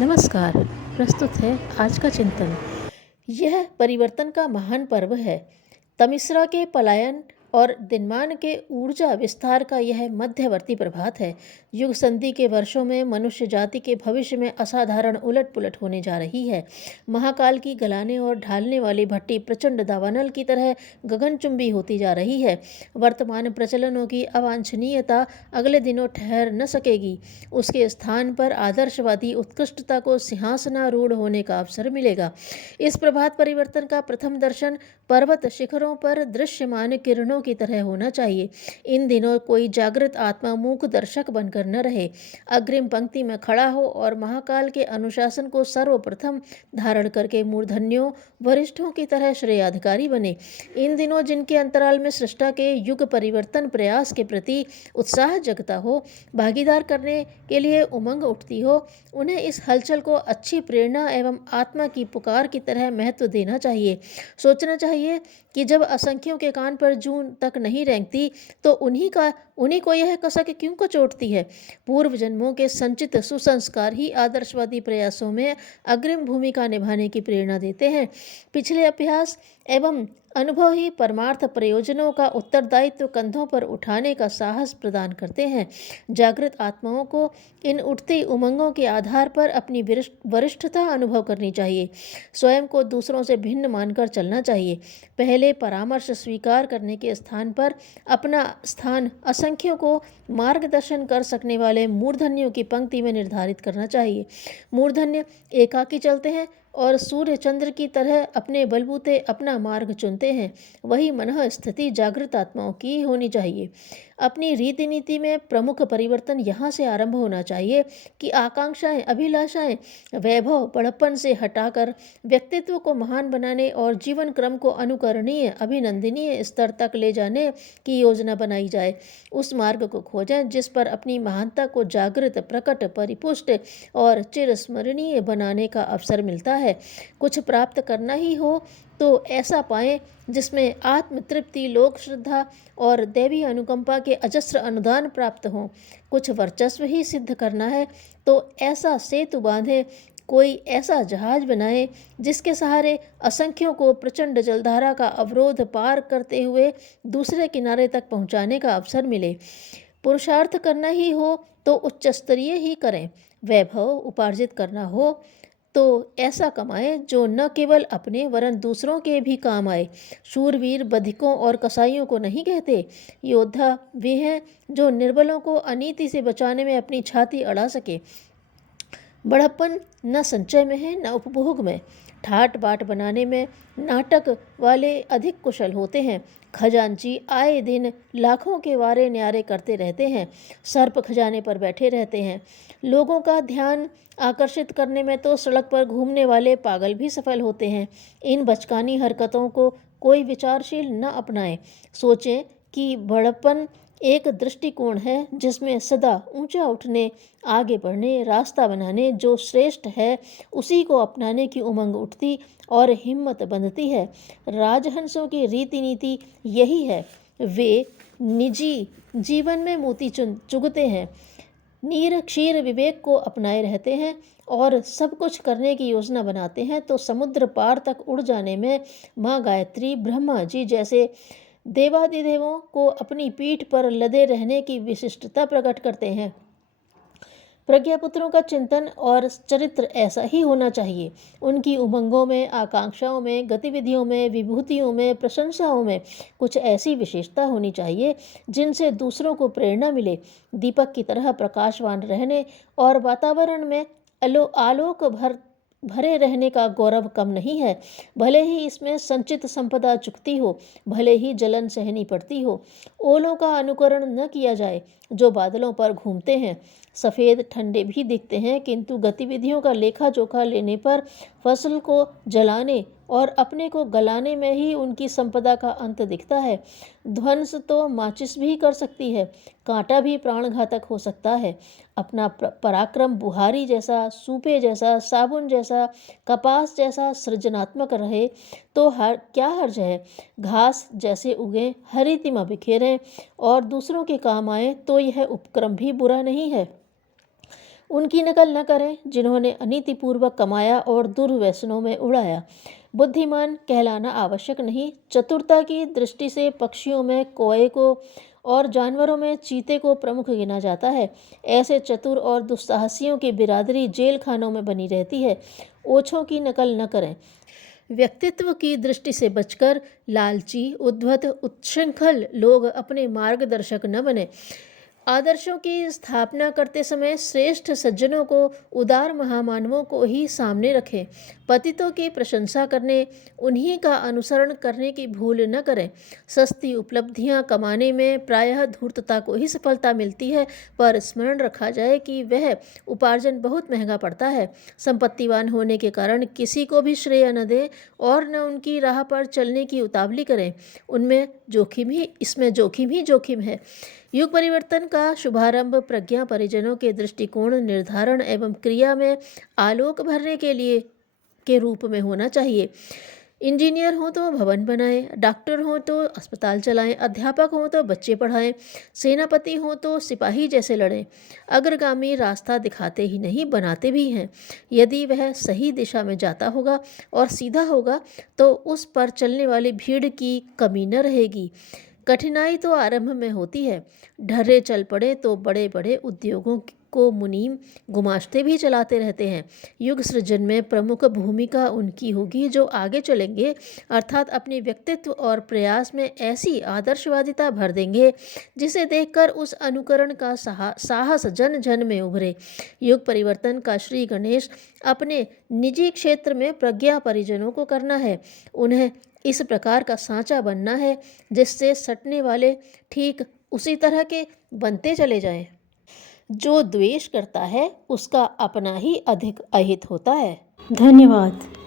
नमस्कार। प्रस्तुत है आज का चिंतन। यह परिवर्तन का महान पर्व है। तमिश्रा के पलायन और दिनमान के ऊर्जा विस्तार का यह मध्यवर्ती प्रभात है। युग संधि के वर्षों में मनुष्य जाति के भविष्य में असाधारण उलट पुलट होने जा रही है। महाकाल की गलाने और ढालने वाली भट्टी प्रचंड दावानल की तरह गगनचुंबी होती जा रही है। वर्तमान प्रचलनों की अवांछनीयता अगले दिनों ठहर न सकेगी। उसके स्थान पर आदर्शवादी उत्कृष्टता को सिंहासनारूढ़ होने का अवसर मिलेगा। इस प्रभात परिवर्तन का प्रथम दर्शन पर्वत शिखरों पर दृश्यमान किरणों की तरह होना चाहिए। इन दिनों कोई जागृत आत्मा मूक दर्शक बनकर न रहे, अग्रिम पंक्ति में खड़ा हो और महाकाल के अनुशासन को सर्वप्रथम धारण करके मूर्धन्यों वरिष्ठों की तरह श्रेयाधिकारी बने। इन दिनों जिनके अंतराल में सृष्टा के युग परिवर्तन प्रयास के प्रति उत्साह जगता हो, भागीदार करने के लिए उमंग उठती हो, उन्हें इस हलचल को अच्छी प्रेरणा एवं आत्मा की पुकार की तरह महत्व देना चाहिए। सोचना चाहिए कि जब असंख्यों के कान पर जून तक नहीं रेंगती तो उन्हीं को यह कसक क्यों कचोटती है। पूर्व जन्मों के संचित सुसंस्कार ही आदर्शवादी प्रयासों में अग्रिम भूमिका निभाने की प्रेरणा देते हैं। पिछले अभ्यास एवं अनुभव ही परमार्थ प्रयोजनों का उत्तरदायित्व कंधों पर उठाने का साहस प्रदान करते हैं। जागृत आत्माओं को इन उठती उमंगों के आधार पर अपनी वरिष्ठता अनुभव करनी चाहिए। स्वयं को दूसरों से भिन्न मानकर चलना चाहिए। पहले परामर्श स्वीकार करने के स्थान पर अपना स्थान असंख्यों को मार्गदर्शन कर सकने वाले मूर्धन्यों की पंक्ति में निर्धारित करना चाहिए। मूर्धन्य एकाकी चलते हैं और सूर्य चंद्र की तरह अपने बलबूते अपना मार्ग चुनते हैं। वही मनः स्थिति जागृत आत्माओं की होनी चाहिए। अपनी रीति नीति में प्रमुख परिवर्तन यहाँ से आरंभ होना चाहिए कि आकांक्षाएं, अभिलाषाएं वैभव बड़प्पन से हटाकर व्यक्तित्व को महान बनाने और जीवन क्रम को अनुकरणीय अभिनंदनीय स्तर तक ले जाने की योजना बनाई जाए। उस मार्ग को खोजें जिस पर अपनी महानता को जागृत, प्रकट, परिपुष्ट और चिरस्मरणीय बनाने का अवसर मिलता है। कुछ प्राप्त करना ही हो तो ऐसा पाएं जिसमें आत्मतृप्ति, लोक श्रद्धा और दैवी अनुकंपा के अजस्र अनुदान प्राप्त हों। कुछ वर्चस्व ही सिद्ध करना है तो ऐसा सेतु बांधे, कोई ऐसा जहाज बनाए जिसके सहारे असंख्यों को प्रचंड जलधारा का अवरोध पार करते हुए दूसरे किनारे तक पहुंचाने का अवसर मिले। पुरुषार्थ करना ही हो तो उच्च स्तरीय ही करें। वैभव उपार्जित करना हो तो ऐसा कमाएं जो न केवल अपने वरन दूसरों के भी काम आए। शूरवीर बधिकों और कसाईयों को नहीं कहते। योद्धा वे हैं जो निर्बलों को अनीति से बचाने में अपनी छाती अड़ा सके। बड़प्पन न संचय में है न उपभोग में। ठाट बाट बनाने में नाटक वाले अधिक कुशल होते हैं। खजांची आए दिन लाखों के वारे न्यारे करते रहते हैं, सर्प खजाने पर बैठे रहते हैं। लोगों का ध्यान आकर्षित करने में तो सड़क पर घूमने वाले पागल भी सफल होते हैं। इन बचकानी हरकतों को कोई विचारशील न अपनाए। सोचें कि बड़प्पन एक दृष्टिकोण है जिसमें सदा ऊंचा उठने, आगे बढ़ने, रास्ता बनाने जो श्रेष्ठ है उसी को अपनाने की उमंग उठती और हिम्मत बंधती है। राजहंसों की रीति नीति यही है। वे निजी जीवन में मोती चुगते हैं, नीर क्षीर विवेक को अपनाए रहते हैं और सब कुछ करने की योजना बनाते हैं तो समुद्र पार तक उड़ जाने में माँ गायत्री, ब्रह्मा जी जैसे देवादिदेवों को अपनी पीठ पर लदे रहने की विशिष्टता प्रकट करते हैं। प्रज्ञापुत्रों का चिंतन और चरित्र ऐसा ही होना चाहिए। उनकी उमंगों में, आकांक्षाओं में, गतिविधियों में, विभूतियों में, प्रशंसाओं में कुछ ऐसी विशेषता होनी चाहिए जिनसे दूसरों को प्रेरणा मिले। दीपक की तरह प्रकाशवान रहने और वातावरण में आलोक भरे रहने का गौरव कम नहीं है। भले ही इसमें संचित संपदा चुकती हो, भले ही जलन सहनी पड़ती हो। ओलों का अनुकरण न किया जाए जो बादलों पर घूमते हैं। सफ़ेद ठंडे भी दिखते हैं किंतु गतिविधियों का लेखा जोखा लेने पर फसल को जलाने और अपने को गलाने में ही उनकी संपदा का अंत दिखता है। ध्वंस तो माचिस भी कर सकती है, कांटा भी प्राणघातक हो सकता है। अपना पराक्रम बुहारी जैसा, सूपे जैसा, साबुन जैसा, कपास जैसा सृजनात्मक रहे तो क्या हर्ज है। घास जैसे उगें, हरितिमा बिखेरें और दूसरों के काम आए तो यह उपक्रम भी बुरा नहीं है। उनकी नकल न करें जिन्होंने अनीतिपूर्वक कमाया और दुर्व्यसनों में उड़ाया। बुद्धिमान कहलाना आवश्यक नहीं, चतुरता की दृष्टि से पक्षियों में कौए को और जानवरों में चीते को प्रमुख गिना जाता है। ऐसे चतुर और दुस्साहसियों की बिरादरी जेल खानों में बनी रहती है। ओछों की नकल न करें। व्यक्तित्व की दृष्टि से बचकर लालची, उद्धत, उच्छृंखल लोग अपने मार्गदर्शक न बने। आदर्शों की स्थापना करते समय श्रेष्ठ सज्जनों को, उदार महामानवों को ही सामने रखें। पतितों की प्रशंसा करने, उन्हीं का अनुसरण करने की भूल न करें। सस्ती उपलब्धियां कमाने में प्रायः धूर्तता को ही सफलता मिलती है, पर स्मरण रखा जाए कि वह उपार्जन बहुत महंगा पड़ता है। संपत्तिवान होने के कारण किसी को भी श्रेय न दें और न उनकी राह पर चलने की उतावली करें। इसमें जोखिम ही जोखिम है। युग परिवर्तन का शुभारंभ प्रज्ञा परिजनों के दृष्टिकोण निर्धारण एवं क्रिया में आलोक भरने के रूप में होना चाहिए। इंजीनियर हो तो भवन बनाएं, डॉक्टर हो तो अस्पताल चलाएं, अध्यापक हो तो बच्चे पढ़ाएं, सेनापति हो तो सिपाही जैसे लड़ें। अग्रगामी रास्ता दिखाते ही नहीं, बनाते भी हैं। यदि वह सही दिशा में जाता होगा और सीधा होगा तो उस पर चलने वाली भीड़ की कमी न रहेगी। कठिनाई तो आरंभ में होती है। ढर्रे चल पड़े तो बड़े बड़े उद्योगों को मुनीम गुमाश्ते भी चलाते रहते हैं। युग सृजन में प्रमुख भूमिका उनकी होगी जो आगे चलेंगे, अर्थात अपने व्यक्तित्व और प्रयास में ऐसी आदर्शवादिता भर देंगे जिसे देखकर उस अनुकरण का साहस जन जन में उभरे। युग परिवर्तन का श्री गणेश अपने निजी क्षेत्र में प्रज्ञा परिजनों को करना है। उन्हें इस प्रकार का सांचा बनना है जिससे सटने वाले ठीक उसी तरह के बनते चले जाएं। जो द्वेष करता है उसका अपना ही अधिक अहित होता है। धन्यवाद।